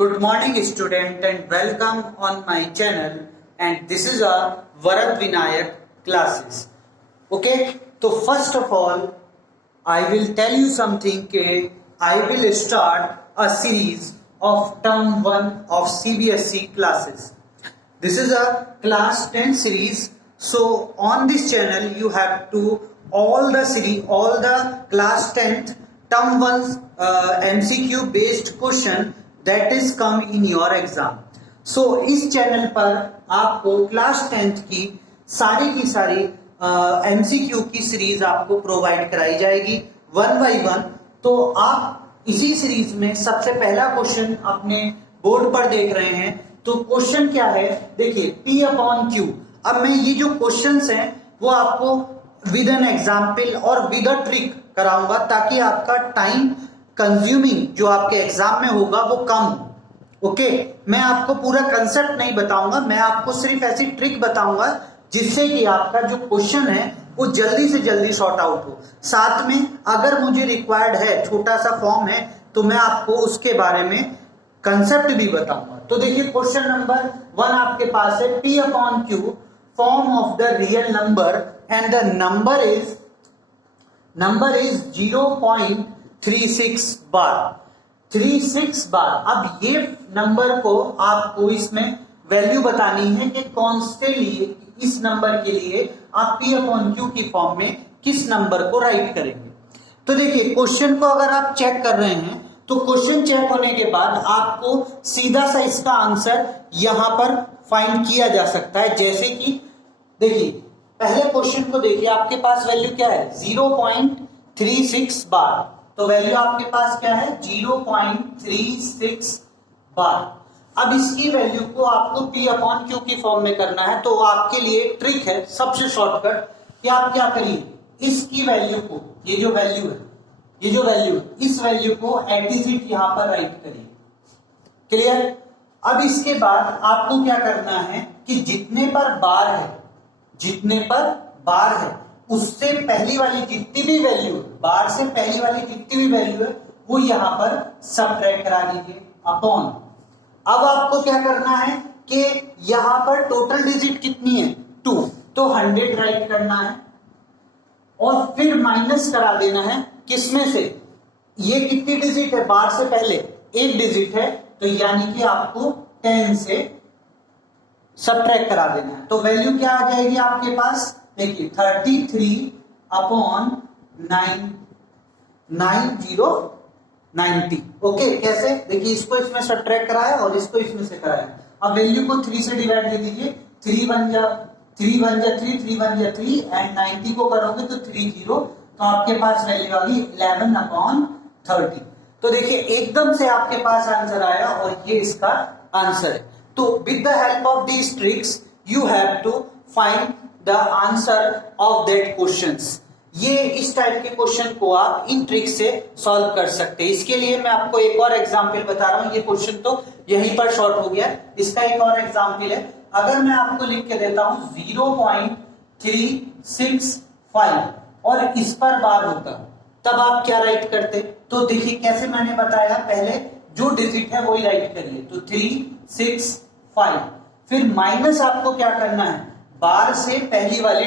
Good morning student and welcome on my channel and this is our Varat Vinayak classes. Okay, so first of all I will tell you something that I will start a series of term 1 of CBSE classes. This is a class 10 series. So on this channel you have to all the class 10th term 1 MCQ based question that is come in your exam. So इस channel पर आपको class 10th की सारी MCQ की series आपको provide कराई जाएगी one by one. तो आप इसी सीरीज में सबसे पहला क्वेश्चन अपने बोर्ड पर देख रहे हैं. तो क्वेश्चन क्या है, देखिए P अपॉन Q. अब मैं ये जो क्वेश्चंस हैं वो आपको विद एन एग्जाम्पल और विद अ ट्रिक कराऊंगा ताकि आपका टाइम कंज्यूमिंग जो आपके एग्जाम में होगा वो कम हो. ओके, मैं आपको पूरा कंसेप्ट नहीं बताऊंगा, मैं आपको सिर्फ ऐसी ट्रिक बताऊंगा जिससे कि आपका जो क्वेश्चन है वो जल्दी से जल्दी सॉर्ट आउट हो. साथ में अगर मुझे रिक्वायर्ड है, छोटा सा फॉर्म है, तो मैं आपको उसके बारे में कंसेप्ट भी बताऊंगा. तो देखिए क्वेश्चन नंबर 1 आपके पास है P upon Q form of the real number and the number is 0.36 बार. 36 बार. अब ये नंबर को आपको इसमें वैल्यू बतानी है कि कौन से लिए इस नंबर के लिए आप P अपॉन Q की फॉर्म में किस नंबर को राइट करेंगे. तो देखिए क्वेश्चन को अगर आप चेक कर रहे हैं तो क्वेश्चन चेक होने के बाद आपको सीधा सा इसका आंसर यहां पर फाइंड किया जा सकता है. जैसे कि देखिए पहले क्वेश्चन को देखिए, आपके पास वैल्यू क्या है 0.36 बार. तो वैल्यू आपके पास क्या है 0.36 बार. अब इसकी वैल्यू को आपको P अपॉन Q की फॉर्म में करना है. तो आपके लिए ट्रिक है सबसे शॉर्टकट कि आप क्या करिए, इसकी वैल्यू को, ये जो वैल्यू है इस वैल्यू को एट यहां पर राइट करिए. क्लियर. अब इसके बाद आपको क्या करना है कि जितने पर बार है उससे पहली वाली जितनी भी वैल्यू है, बार से पहली वाली जितनी भी वैल्यू है वो यहां पर सबट्रैक्ट करा दीजिए अपॉन. अब आपको क्या करना है कि यहां पर टोटल डिजिट कितनी है 2, तो 100 राइट करना है और फिर माइनस करा देना है किसमें से, ये कितनी डिजिट है, बार से पहले एक डिजिट है, तो यानी कि आपको 10 से सबट्रैक्ट करा देना है. तो वैल्यू क्या आ जाएगी आपके पास, देखिए 33 अपॉन 90. ओके, कैसे, देखिए इसको इसमें सबट्रैक्ट कराया और इसको इसमें से कराया. अब वैल्यू को 3 से डिवाइड कर दीजिए. 3 1 जा 3 3 एंड 90 को करोगे तो 30, तो आपके पास वैल्यू आ गई 11 अपॉन 30. तो देखिए एकदम से आपके पास आंसर आया और ये इसका आंसर है. तो with the help of these tricks you have to find the answer of that questions. ये इस टाइप के क्वेश्चन को आप इन ट्रिक से सॉल्व कर सकते हैं. इसके लिए मैं आपको एक और एग्जांपल बता रहा हूं. ये क्वेश्चन तो यहीं पर शॉर्ट हो गया, इसका एक और एग्जांपल है. अगर मैं आपको लिख के देता हूं 0.365 और इस पर बार होता तब आप क्या राइट करते. तो देखिए कैसे मैंने बताया, पहले जो डिजिट है वही राइट करिए. तो 365 फिर माइनस आपको क्या करना है, बार से पहली वाली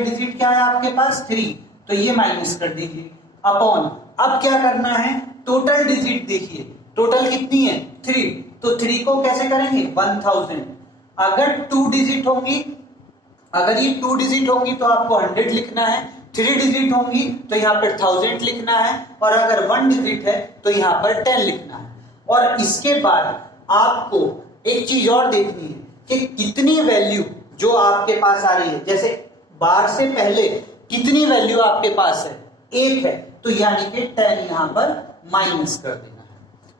डिजिट क्या है आपके पास 3, तो ये माइनस कर दीजिए अपॉन. अब क्या करना है, टोटल डिजिट देखिए, टोटल कितनी है 3, तो 3 को कैसे करेंगे 1000. अगर ये 2 डिजिट होंगी तो आपको 100 लिखना है, 3 डिजिट होंगी तो यहाँ पर 1000 लिखना है, और अगर 1 डिजिट है तो यहाँ पर 10 लिखना है. और इसके बाद आपको एक चीज और देखनी है कि कितनी वैल्यू जो आपके पास आ रही है, जैसे बार से पहले कितनी वैल्यू आपके पास है 1 है, तो यानी कि 10 यहां पर माइनस कर देना है.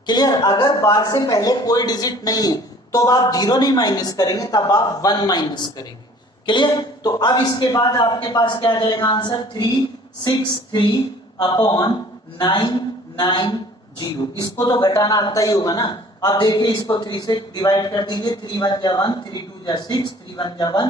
क्लियर. अगर बार से पहले कोई डिजिट नहीं है तो आप 0 नहीं माइनस करेंगे, तब आप 1 माइनस करेंगे. क्लियर. तो अब इसके बाद आपके पास क्या आ जाएगा आंसर 363 अपॉन 990. इसको तो घटाना आता ही होगा ना. अब देखिए इसको 3 से डिवाइड कर दीजिए. 3 1 जा 1, 3 2 जा 6, 3 1 जा 1,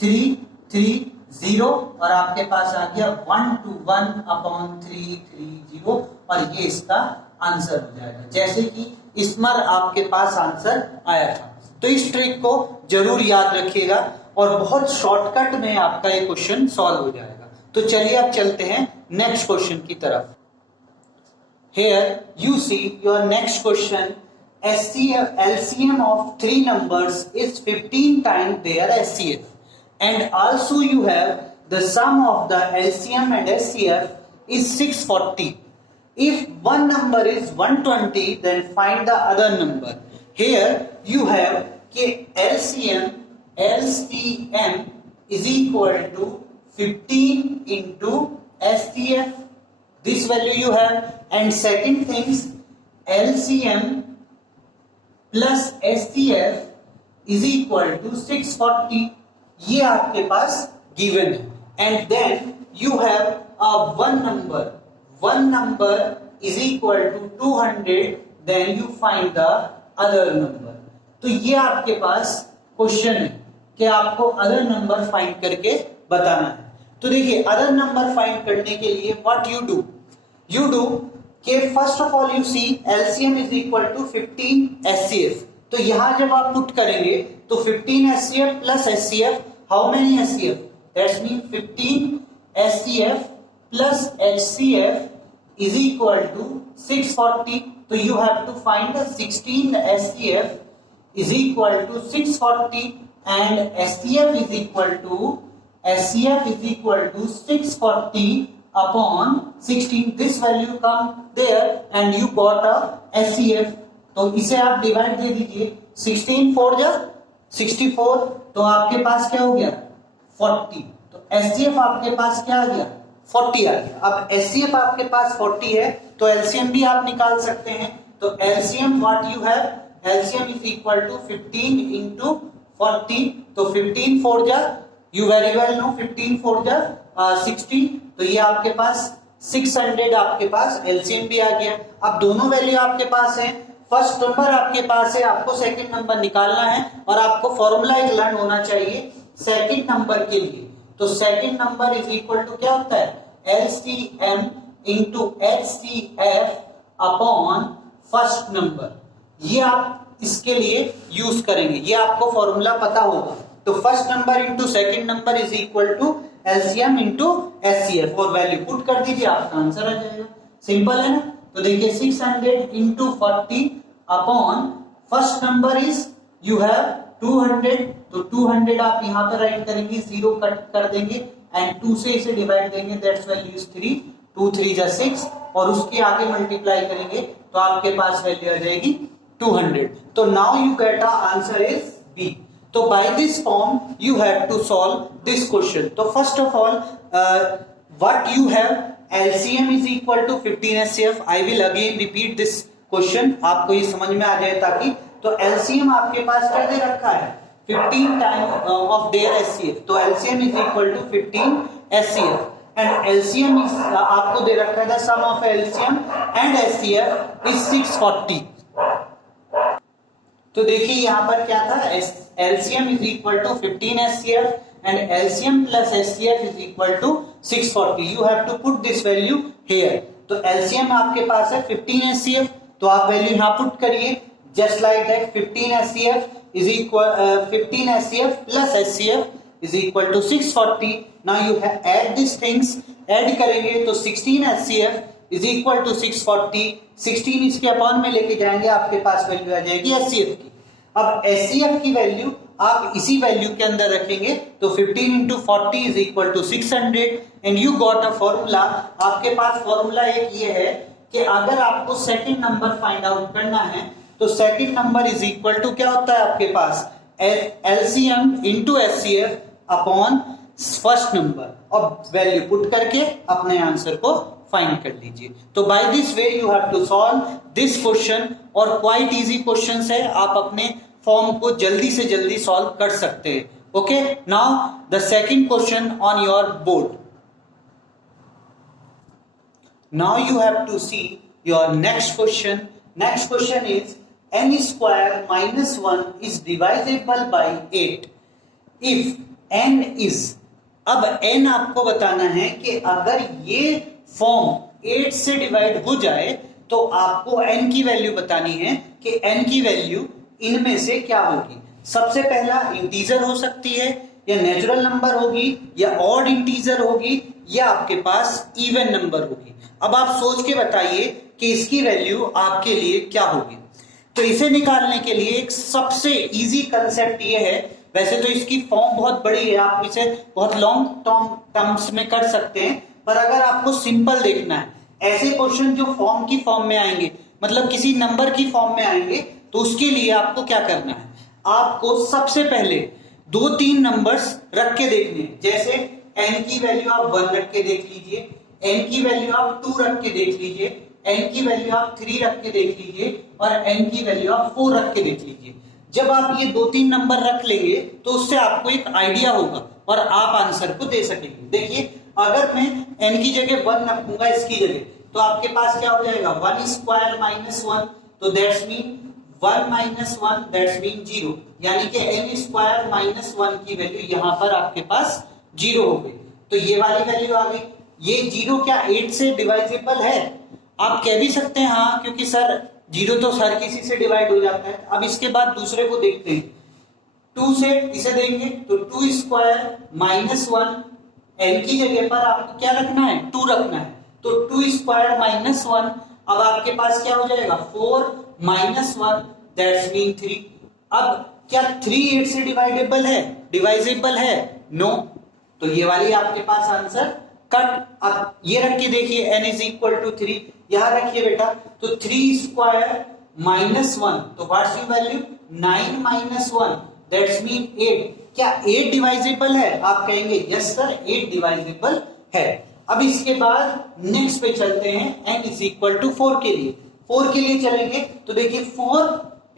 3 3 0 और आपके पास आ गया 121 अपॉन 330 और ये इसका आंसर हो जाएगा। जैसे कि इसमर आपके पास आंसर आया था। तो इस ट्रिक को जरूर याद रखिएगा और बहुत शॉर्टकट में आपका ये क्वेश्चन सॉल्व हो जाएगा। तो चलिए अब चलते हैं नेक्स्ट क्वेश्चन की तरफ। Here you see your next question. LCM of three numbers is 15 times their SCF, and also you have the sum of the LCM and SCF is 640. If one number is 120, then find the other number. Here you have LCM is equal to 15 into SCF. This value you have, and second things, LCM plus SCF is equal to 640. ये आपके पास given है, and then you have a one number is equal to 200. Then you find the other number. तो ये आपके पास question है कि आपको other number find करके बताना है। तो देखिए अदर नंबर फाइंड करने के लिए व्हाट you do कि first of all you see LCM is equal to 15 SCF। तो यहां जब आप पुट करेंगे तो 15 SCF plus SCF, how many SCF? That's mean 15 SCF plus HCF is equal to 640। तो you have to find the 16 SCF is equal to 640 and SCF is equal to 640 upon 16. This value come there and you got a SCF. तो इसे आप divide दे दीजिए, 16 4 जा 64, तो आपके पास क्या हो गया 40। तो SCF आपके पास क्या आ गया 40 आ गया। अब SCF आपके पास 40 है तो LCM भी आप निकाल सकते हैं। तो LCM what you have, LCM is equal to 15 into 40। तो 15 4 जा, यू वेरी वेल नो 15 4 जा 60, तो ये आपके पास 600 आपके पास LCM भी आ गया। अब दोनों वैल्यू आपके पास है, फर्स्ट नंबर आपके पास है, आपको सेकंड नंबर निकालना है और आपको फॉर्मूला एक लर्न होना चाहिए सेकंड नंबर के लिए। तो second number is equal to क्या होता है LCM into HCF upon first number. ये आप इसके लिए यूज करेंगे, ये आपको फॉर्मूला पता होगा। तो first number into second number is equal to LCM into SCF और वैल्यू पुट कर दीजिए, आपका आंसर आ जाएगा। सिंपल है ना। तो देखिए 600 into 40 upon first number is you have 200। तो 200 आप यहाँ पर राइट करेंगे, 0 कट कर देंगे एंड 2 से इसे डिवाइड देंगे, दैट्स वैल्यू इज 3, 2 3 जा 6 और उसके आगे मल्टीप्लाई करेंगे तो आपके पास वैल्यू आ जाएगी 200। तो now you get a answer is B. So by this form you have to solve this question. So first of all what you have, LCM is equal to 15 SCF. I will again repeat this question, आपको ये समझ में आ जाए ताकि। तो LCM आपके पास क्या दे रखा है 15 टाइम ऑफ देयर SCF। तो LCM is equal to 15 SCF and LCM is आपको दे रखा है the sum of LCM and SCF is 640। तो देखिए यहाँ पर क्या था, LCM is equal to 15 SCF and LCM plus SCF is equal to 640. You have to put this value here. तो LCM आपके पास है 15 SCF, तो आप वैल्यू यहाँ पुट करिए just like that 15 SCF is equal 15 SCF plus SCF is equal to 640. Now you add these things, add करेंगे तो 16 SCF is equal to 640, 16 इसके अपॉन में लेके जाएंगे, आपके पास वैल्यू आ जाएगी SCF की। अब SCF की वैल्यू आप इसी वैल्यू के अंदर रखेंगे तो 15 into 40 is equal to 600 and you got a formula. आपके पास फॉर्मूला एक ये है कि अगर आपको सेकंड नंबर फाइंड आउट करना है तो second number is equal to क्या होता है आपके पास LCM into SCF upon first number और वैल्यू पुट करके अपने आंसर को फाइंड कर लीजिए। तो by this way you have to solve this question और क्वाइट इजी क्वेश्चंस है, आप अपने फॉर्म को जल्दी से जल्दी सॉल्व कर सकते हैं। Okay, now the second question on your board. Now you have to see your next question. Next question is n square minus 1 is divisible by 8 if n is। अब n आपको बताना है कि अगर ये फॉर्म 8 से डिवाइड हो जाए तो आपको n की वैल्यू बतानी है कि n की वैल्यू इनमें से क्या होगी। सबसे पहला इंटीजर हो सकती है, या नेचुरल नंबर होगी, या ऑड इंटीजर होगी, या आपके पास इवन नंबर होगी। अब आप सोच के बताइए कि इसकी वैल्यू आपके लिए क्या होगी। तो इसे निकालने के लिए एक सबसे इजी कंसेप्ट ये है, वैसे तो इसकी फॉर्म बहुत बड़ी है, आप इसे बहुत लॉन्ग टर्म्स में कर सकते हैं, पर अगर आपको सिंपल देखना है, ऐसे क्वेश्चन जो फॉर्म की फॉर्म में आएंगे, मतलब किसी नंबर की फॉर्म में आएंगे, तो उसके लिए आपको क्या करना है, आपको सबसे पहले 2-3 नंबर्स रख के देखने हैं। जैसे n की वैल्यू आप 1 रख के देख लीजिए, n की वैल्यू आप 2 रख के देख लीजिए, n की वैल्यू आप 3 रख के देख लीजिए, और n की वैल्यू आप 4 रख के देख लीजिए। जब आप ये 2-3 नंबर रख लेंगे तो उससे आपको एक आइडिया होगा और आप आंसर को दे सकेंगे। देखिए, अगर मैं n की जगह 1 रखूंगा इसकी जगह, तो आपके पास क्या हो जाएगा, 1 स्क्वायर माइनस 1, तो that's mean 1 minus 1 that's mean 0, यानी कि n स्क्वायर माइनस 1 की वैल्यू यहां पर आपके पास 0 हो गई। तो ये वाली वैल्यू आ गई। ये 0 क्या 8 से डिवाइजेबल है? आप कह भी सकते हैं हाँ, क्योंकि सर 0 तो हर किसी से डिवाइड हो जाता है। अब इसके बाद दूसरे को देखते हैं, 2 से इसे देंगे तो 2 स्क्वायर माइनस 1, n की जगह पर आपको क्या रखना है, 2 रखना है, तो 2 स्क्वायर माइनस 1, अब आपके पास क्या हो जाएगा, 4 माइनस 1 दैट्स मीन 3। अब क्या 3 8 से डिवाइडेबल है, डिवाइजेबल है? नो। तो ये वाली आपके पास आंसर कट। अब ये रख के देखिए, n इज इक्वल टू 3, यहां रखिए बेटा, तो 3 स्क्वायर माइनस 1, तो what's your value, 9 minus 1 that's mean 8। क्या 8 डिवाइजेबल है? आप कहेंगे यस सर 8 डिवाइजेबल है। अब इसके बाद नेक्स्ट पे चलते हैं, n इज इक्वल टू 4 के लिए। 4 के लिए चलेंगे तो देखिए 4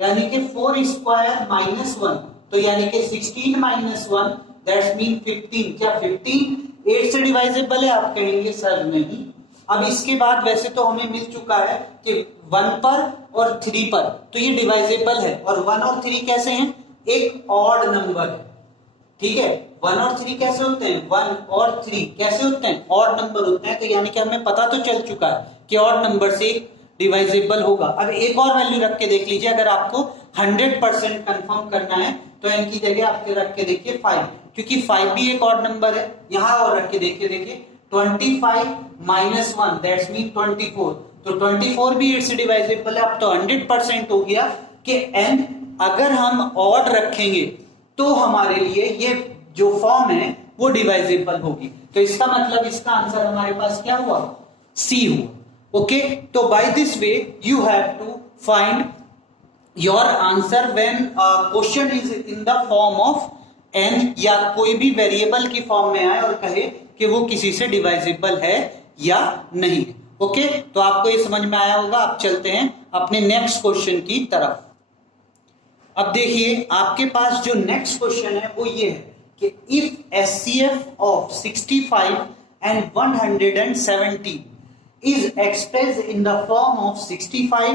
यानी कि 4 स्क्वायर माइनस 1, तो यानी कि 16 माइनस 1 दैट्स मीन 15। क्या 15 8 से डिवाइजेबल है? आप कहेंगे सर नहीं। अब इसके बाद वैसे तो हमें मिल चुका है कि 1 पर और 3 पर तो ये डिवाइजेबल है, और 1 और 3 कैसे हैं, एक ऑड नंबर है, ठीक है। 1 और 3 कैसे होते हैं, 1 और 3 कैसे होते हैं, ऑड नंबर होते हैं। तो यानी कि हमें पता तो चल चुका है कि ऑड नंबर से डिवाइजेबल होगा। अब एक और वैल्यू रख के देख लीजिए, अगर आपको 100% कंफर्म करना है तो n की जगह आपके रख के देखिए 5, क्योंकि 5 भी एक ऑड नंबर है। यहां और रख के देखिए 25 माइनस 1 दैट्स मीन 24, तो 24 भी 8 से डिवाइजेबल है। अब तो 100% हो गया कि n अगर हम ऑड रखेंगे तो हमारे लिए ये जो फॉर्म है वो डिवाइजेबल होगी। तो इसका मतलब इसका आंसर हमारे पास क्या हुआ, सी हुआ। ओके, तो by this way you have to find your answer when question is in the form of n, या कोई भी वेरिएबल की फॉर्म में आए और कहे कि वो किसी से डिवाइजेबल है या नहीं। ओके, तो आपको ये समझ में आया होगा। अब चलते हैं अपने नेक्स्ट क्वेश्चन की तरफ। अब देखिए, आपके पास जो नेक्स्ट क्वेश्चन है वो ये है कि if HCF of 65 and 170 is expressed in the form of 65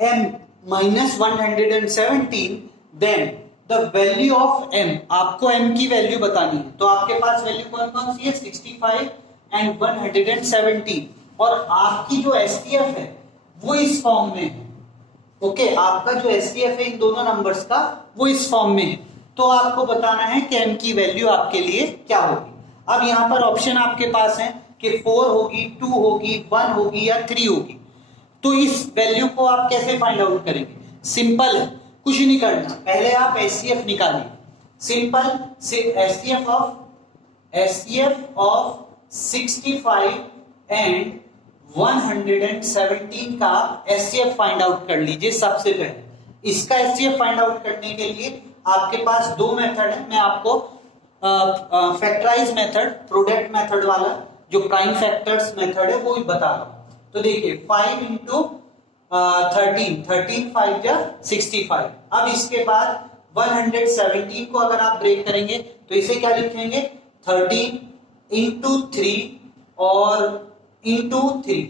m minus 117, then the value of m, आपको m की वैल्यू बतानी है। तो आपके पास वैल्यू कौन कौन सी है, 65 एंड 117, और आपकी जो एचसीएफ है वो इस फॉर्म में है। ओके, आपका जो एचसीएफ है इन दोनों नंबर्स का वो इस फॉर्म में है। तो आपको बताना है कि m की वैल्यू आपके लिए क्या होगी। अब यहाँ पर ऑप्शन आपके पास है कि 4 होगी, 2 होगी, 1 होगी या 3 होगी। तो इस वैल्यू को आप कैसे फाइंड आउट करेंगे, सिंपल है, कुछ नहीं करना, पहले आप एचसीएफ निकालिए। सिंपल, एचसीएफ ऑफ 65 एंड 117 का एचसीएफ फाइंड आउट कर लीजिए। सबसे पहले इसका एचसीएफ फाइंड आउट करने के लिए आपके पास दो मेथड है। मैं आपको फैक्टराइज मेथड, प्रोडक्ट मेथड वाला जो प्राइम फैक्टर्स मेथड है वो ही बता रहा हूं। तो देखिए 5 इंटू 13 5 जा 65। अब इसके बाद 117 को अगर आप ब्रेक करेंगे तो इसे क्या लिखेंगे, 13 इंटू 3 और इंटू 3।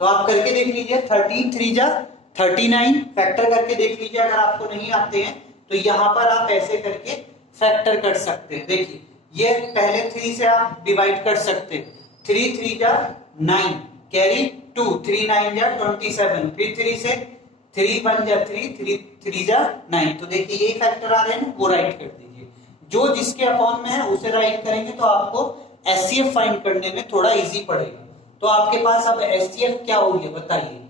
तो आप करके देख लीजिए, 13 3 जा 39, फैक्टर करके देख लीजिए। अगर आपको नहीं आते हैं तो यहां पर आप ऐसे करके फैक्टर कर सकते हैं। देखिए ये पहले 3 से आप डिवाइड कर सकते हैं, 3 3 जा 9 कैरी 2, 3 9 जा 27, फिर 3 से 3 1 जा 3, 3 जा 9। तो देखिए ये फैक्टर आ रहे हैं, वो राइट कर दीजिए। जो जिसके अपॉन में है उसे राइट करेंगे तो आपको एचसीएफ फाइंड करने में थोड़ा इजी पड़ेगा। तो आपके पास अब एचसीएफ क्या हो गया बताइए,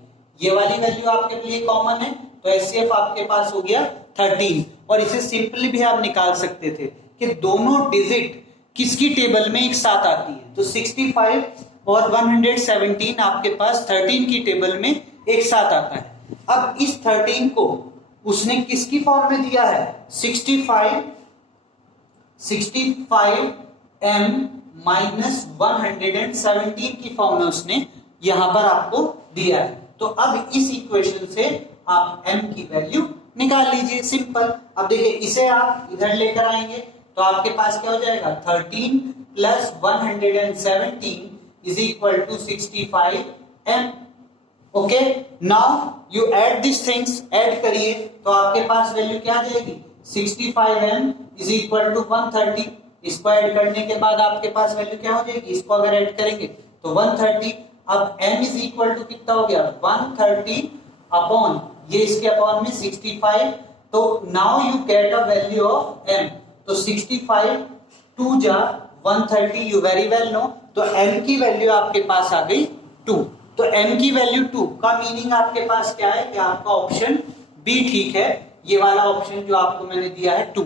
ये वाली वैल्यू आपके लिए कॉमन है, तो एचसीएफ आपके पास हो गया 13। और इसे सिंपली भी आप निकाल सकते थे कि दोनों डिजिट किसकी टेबल में एक साथ आती है। तो 65 और 117 आपके पास 13 की टेबल में एक साथ आता है। अब इस 13 को उसने किसकी फॉर्म में दिया है, 65m माइनस 117 की फॉर्म में उसने यहां पर आपको दिया है। तो अब इस इक्वेशन से आप m की वैल्यू निकाल लीजिए, सिंपल। अब देखिए इसे आप इधर लेकर आएंगे तो आपके पास क्या हो जाएगा, 13 plus 117 is equal to 65m। Okay, now you add this things, add करिए तो आपके पास वैल्यू क्या आ जाएगी, 65m इज इक्वल टू 130। इसको ऐड करने के बाद आपके पास वैल्यू क्या हो जाएगी, इसको अगर ऐड करेंगे तो 130। अब m इज इक्वल टू कितना हो गया, 130 अपॉन ये इसके अपॉन में 65। तो now you get a value of m। तो 65 2 जा 130, यू वेरी वेल नो। तो m की वैल्यू आपके पास आ गई 2। तो m की वैल्यू 2 का मीनिंग आपके पास क्या है कि आपका ऑप्शन बी ठीक है, ये वाला ऑप्शन जो आपको मैंने दिया है 2।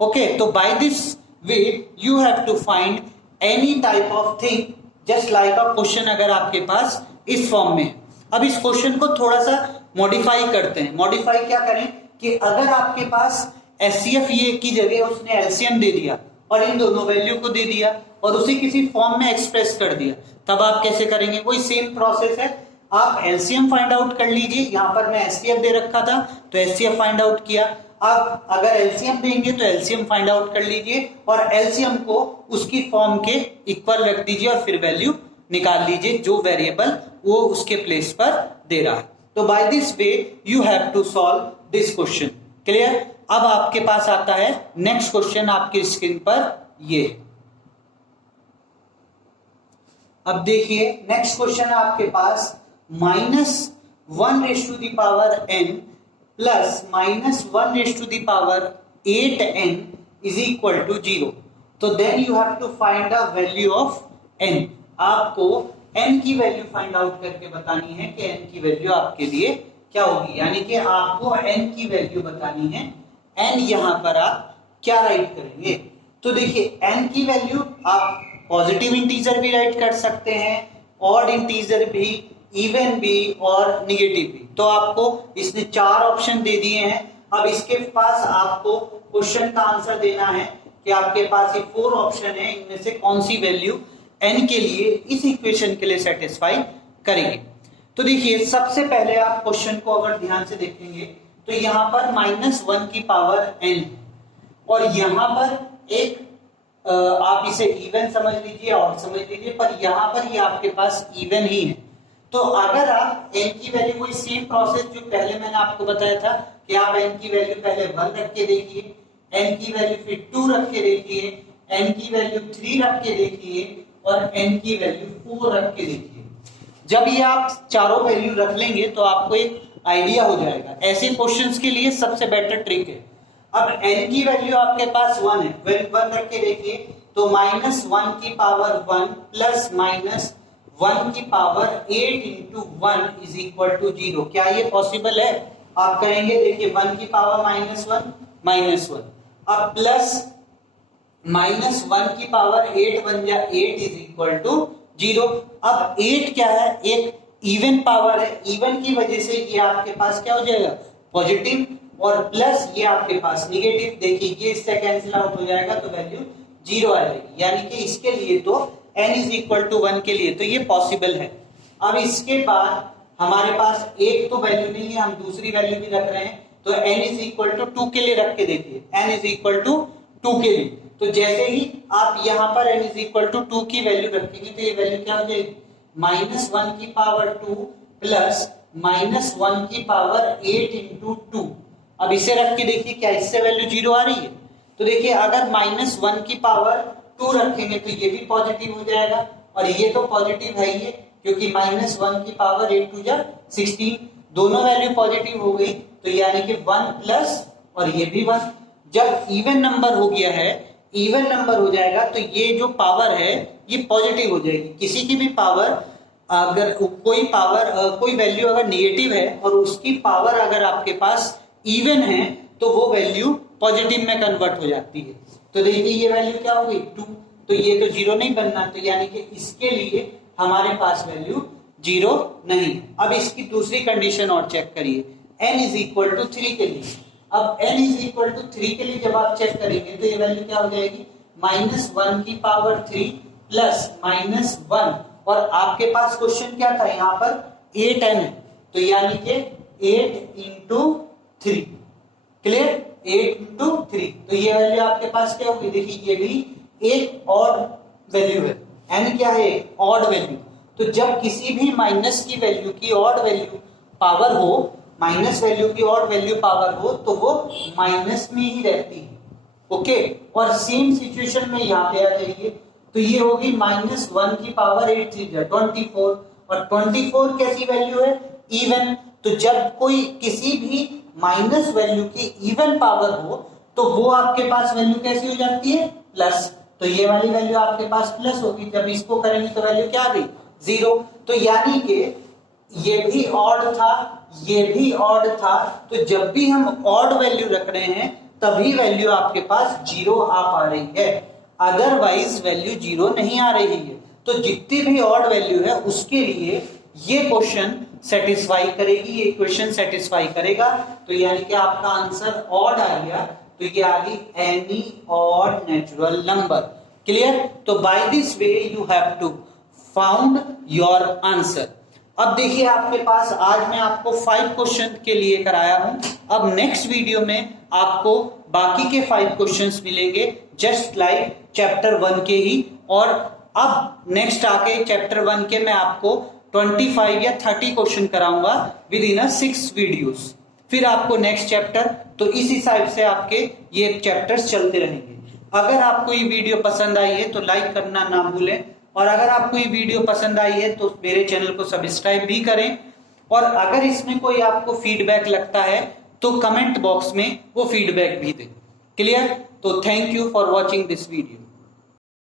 ओके, तो by this way you have to find any type of thing just like a question अगर आपके पास इस फॉर्म में है। अब इस क्वेश्चन को थोड़ा सा मॉडिफाई करते हैं। मॉडिफाई क्या करें कि अगर आपके पास एचसीएफ ये की जगह उसने एलसीएम दे दिया और इन दोनों वैल्यू को दे दिया और उसे किसी फॉर्म में एक्सप्रेस कर दिया, तब आप कैसे करेंगे, वही सेम प्रोसेस है। आप एलसीएम फाइंड आउट कर लीजिए, यहां पर मैं एचसीएफ दे रखा था तो एचसीएफ फाइंड आउट किया। आप अगर एलसीएम देंगे तो एलसीएम फाइंड आउट कर लीजिए और एलसीएम को उसकी फॉर्म के इक्वल रख दीजिए और फिर वैल्यू निकाल लीजिए जो वेरिएबल वो उसके प्लेस पर दे रहा है। तो by this way you have to solve this question. Clear? अब आपके पास आता है नेक्स्ट क्वेश्चन आपकी स्क्रीन पर ये। अब देखिए नेक्स्ट क्वेश्चन है आपके पास -1 raise to the power n plus -1 raise to the power 8n is equal to 0। तो then you have to find a value of n। आपको n की वैल्यू फाइंड आउट करके बतानी है कि n की वैल्यू आपके लिए क्या होगी, यानी कि आपको n की वैल्यू बतानी है। n यहां पर आप क्या राइट करेंगे, तो देखिए n की वैल्यू आप पॉजिटिव इंटीजर भी राइट कर सकते हैं, ऑड इंटीजर भी, इवन भी और निगेटिव भी। तो आपको इसने 4 ऑप्शन दे दिए हैं। अब इसके पास आपको क्वेश्चन का आंसर देना है कि आपके पास ये 4 ऑप्शन है, इनमें से कौन सी वैल्यू n के लिए इस इक्वेशन के लिए सेटिस्फाई करेंगे। तो देखिए सबसे पहले आप क्वेश्चन को अगर ध्यान से देखेंगे तो यहाँ पर -1 की पावर n और यहाँ पर एक आप इसे इवन समझ लीजिए और समझ लीजिए, पर यहाँ पर ये आपके पास इवन ही है। तो अगर आप n की वैल्यू, वही सेम प्रोसेस जो पहले मैंने आपको बताया था कि आप n की वैल्यू पहले 1 रख के देखिए, n की वैल्यू फिर 2 रख के देखिए, n की वैल्यू 3 रख के देखिए और n की वैल्यू 4 रख के देखिए। जब ये आप चारों वैल्यू रख लेंगे तो आपको एक आइडिया हो जाएगा। ऐसे क्वेश्चंस के लिए सबसे बेटर ट्रिक है, अब n की वैल्यू आपके पास 1 है, 1 रख के देखिए तो -1 की पावर 1 प्लस -1 की power 8 into 1 is equal to 0। क्या ये पॉसिबल है? आप कहेंगे देखिए 1 की पावर -1, अब प्लस -1 की पावर 8 बन जाए 8 इज इक्वल टू 0। अब 8 क्या है? एक इवन पावर है, इवन की वजह से ये आपके पास क्या हो जाएगा, पॉजिटिव, और प्लस ये आपके पास निगेटिव। देखिए ये इससे कैंसिल आउट हो जाएगा तो वैल्यू 0 आ जाएगी, यानी कि इसके लिए तो n इज इक्वल टू 1 के लिए तो ये पॉसिबल है। अब इसके बाद हमारे पास एक तो वैल्यू नहीं है, हम दूसरी वैल्यू भी रख रहे हैं, तो n इज इक्वल टू 2 के लिए रख के देखिए, n इज इक्वल टू 2 के लिए। तो जैसे ही आप यहाँ पर n इज इक्वल टू 2 की वैल्यू रखेंगे तो ये वैल्यू क्या हो जाएगी, -1 की पावर 2 प्लस -1 की पावर 8 इंटू 2। अब इसे रख के देखिए क्या इससे वैल्यू 0 आ रही है। तो देखिए अगर -1 की पावर 2 रखेंगे तो ये भी पॉजिटिव हो जाएगा और ये तो पॉजिटिव है, क्योंकि -1 की पावर 8 टू जा 16, दोनों वैल्यू पॉजिटिव हो गई, तो यानी कि 1 प्लस और ये भी 1। जब इवन नंबर हो गया है, इवन नंबर हो जाएगा तो ये जो पावर है ये पॉजिटिव हो जाएगी। किसी की भी पावर अगर कोई वैल्यू अगर नेगेटिव है और उसकी पावर अगर आपके पास इवन है तो वो वैल्यू पॉजिटिव में कन्वर्ट हो जाती है। तो देखिए ये वैल्यू क्या हो गई 2, तो ये तो 0 नहीं बनना, तो यानी कि इसके लिए हमारे पास वैल्यू 0 नहीं। अब इसकी दूसरी कंडीशन और चेक करिए, n इज इक्वल टू 3 के लिए। अब n इज इक्वल टू 3 के लिए जब आप चेक करेंगे तो ये वैल्यू क्या हो जाएगी, -1 की पावर 3 प्लस -1, और आपके पास क्वेश्चन क्या था, यहाँ पर 8n है, तो यानी कि 8 इंटू 3, क्लियर, 8 इंटू 3, तो ये वैल्यू आपके पास क्या होगी, देखिए ये भी एक ऑड वैल्यू है, n क्या है, ऑड वैल्यू। तो जब किसी भी माइनस की वैल्यू की ऑड वैल्यू पावर हो, माइनस वैल्यू की ऑड वैल्यू पावर हो, तो वो माइनस में ही रहती है, ओके। और सेम सिचुएशन में यहाँ पे आ जाइए, तो ये होगी -1 की पावर 8 24, और 24 कैसी वैल्यू है, इवन। तो जब कोई किसी भी माइनस वैल्यू की इवन पावर हो तो वो आपके पास वैल्यू कैसी हो जाती है, प्लस। तो ये वाली वैल्यू आपके पास प्लस होगी, जब इसको करेंगे तो वैल्यू क्या आ गई, 0। तो यानी कि ये भी ऑड था, ये भी ऑड था, तो जब भी हम ऑड वैल्यू रख रहे हैं तभी वैल्यू आपके पास 0 आ पा रही है, अदरवाइज वैल्यू 0 नहीं आ रही है। तो जितनी भी ऑड वैल्यू है उसके लिए ये क्वेश्चन सेटिस्फाई करेगी, ये क्वेश्चन सेटिस्फाई करेगा, तो यानी कि आपका आंसर ऑड आ गया, तो ये आ गई any odd natural number, clear. तो by this way you have to found your answer. अब देखिए आपके पास आज मैं आपको 5 क्वेश्चन के लिए कराया हूं, अब नेक्स्ट वीडियो में आपको बाकी के 5 क्वेश्चंस मिलेंगे जस्ट लाइक चैप्टर 1 के ही। और अब नेक्स्ट आके चैप्टर 1 के मैं आपको 25 या 30 क्वेश्चन कराऊंगा विद इन 6 वीडियोस, फिर आपको नेक्स्ट चैप्टर, तो इस हिसाब से आपके ये चैप्टर्स चलते रहेंगे। अगर आपको ये वीडियो पसंद आई है तो लाइक करना ना भूलें, और अगर आपको ये वीडियो पसंद आई है तो मेरे चैनल को सब्सक्राइब भी करें, और अगर इसमें कोई आपको फीडबैक लगता है तो कमेंट बॉक्स में वो फीडबैक भी दें, क्लियर। तो thank you for watching this video.